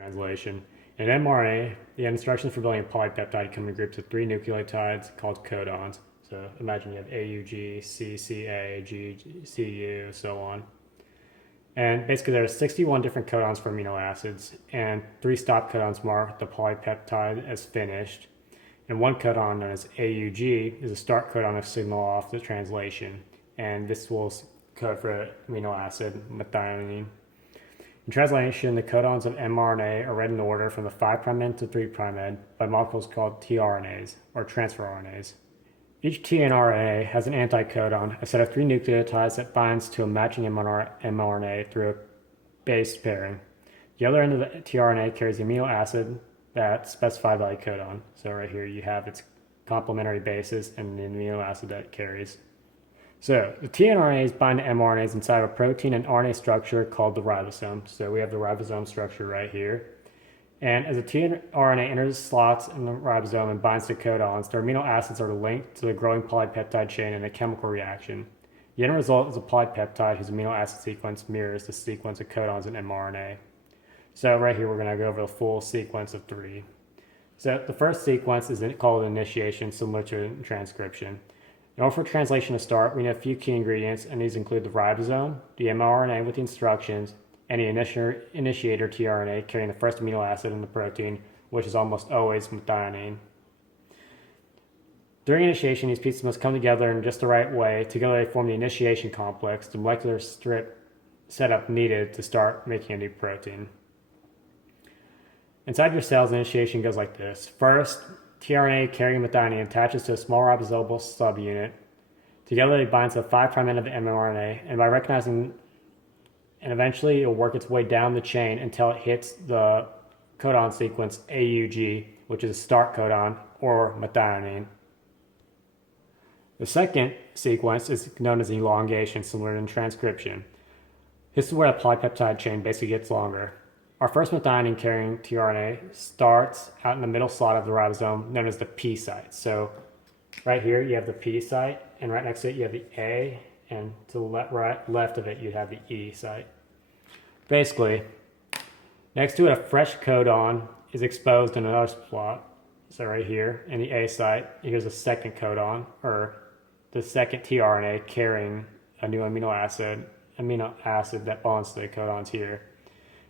Translation. In mRNA, the instructions for building a polypeptide come in groups of 3 nucleotides called codons. So imagine you have AUG, CCA, GCU, so on. And basically there are 61 different codons for amino acids, and 3 stop codons mark the polypeptide as finished. And one codon known as AUG is a start codon to signal off the translation. And this will code for amino acid methionine. In translation, the codons of mRNA are read in order from the 5' end to 3' end by molecules called tRNAs, or transfer RNAs. Each tRNA has an anticodon, a set of 3 nucleotides that binds to a matching mRNA through a base pairing. The other end of the tRNA carries the amino acid that's specified by a codon. So right here you have its complementary bases and the amino acid that it carries. So the tRNAs bind to mRNAs inside of a protein and RNA structure called the ribosome. So we have the ribosome structure right here. And as a tRNA enters slots in the ribosome and binds to codons, their amino acids are linked to the growing polypeptide chain in a chemical reaction. The end result is a polypeptide whose amino acid sequence mirrors the sequence of codons in mRNA. So right here we're going to go over the full sequence of 3. So the first sequence is called initiation, similar to transcription. In order for translation to start, we need a few key ingredients, and these include the ribosome, the mRNA with the instructions, and the initiator tRNA carrying the first amino acid in the protein, which is almost always methionine. During initiation, these pieces must come together in just the right way. Together they form the initiation complex, the molecular strip setup needed to start making a new protein. Inside your cells, initiation goes like this. First, tRNA carrying methionine attaches to a small ribosomal subunit. Together they bind to the 5' end of the mRNA, and by recognizing, and eventually it will work its way down the chain until it hits the codon sequence AUG, which is a start codon, or methionine. The second sequence is known as elongation, similar to transcription. This is where the polypeptide chain basically gets longer. Our first methionine carrying tRNA starts out in the middle slot of the ribosome, known as the P site. So right here you have the P site, and right next to it you have the A, and to the left of it you have the E site. Basically, next to it a fresh codon is exposed in another slot. So right here in the A site, here's a second codon, or the second tRNA carrying a new amino acid that bonds to the codons here.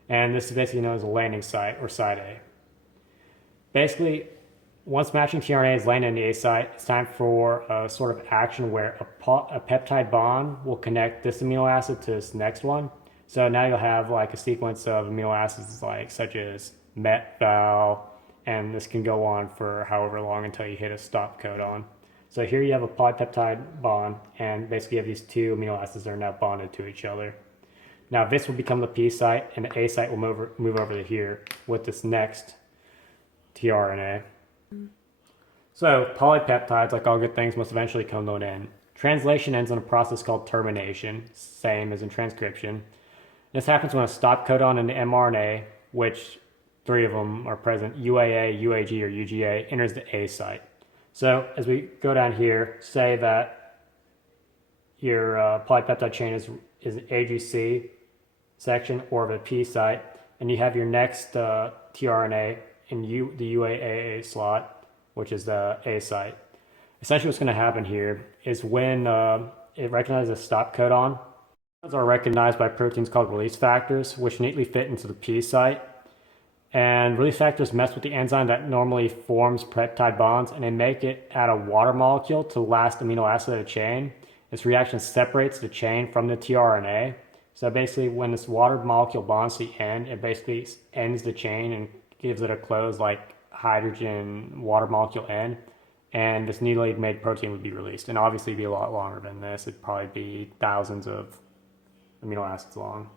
And this is basically known as a landing site, or site A. Basically, once matching tRNA is landed in the A site, it's time for a sort of action where a peptide bond will connect this amino acid to this next one. So now you'll have like a sequence of amino acids such as met, val, and this can go on for however long until you hit a stop codon. So here you have a polypeptide bond, and basically you have these 2 amino acids that are now bonded to each other. Now this will become the P site, and the A site will move over to here with this next tRNA. So polypeptides, like all good things, must eventually come to an end. Translation ends in a process called termination, same as in transcription. This happens when a stop codon in the mRNA, which 3 of them are present, UAA, UAG, or UGA, enters the A site. So as we go down here, say that your polypeptide chain is AGC section or the P site, and you have your next tRNA in the UAA slot, which is the A site. Essentially what's going to happen here is when it recognizes a stop codon, those are recognized by proteins called release factors, which neatly fit into the P site. And release factors mess with the enzyme that normally forms peptide bonds, and they make it add a water molecule to the last amino acid of the chain. This reaction separates the chain from the tRNA. So basically when this water molecule bonds to the end, it basically ends the chain and gives it a closed like hydrogen water molecule end, and this newly made protein would be released. And obviously it'd be a lot longer than this. It'd probably be thousands of amino acids long.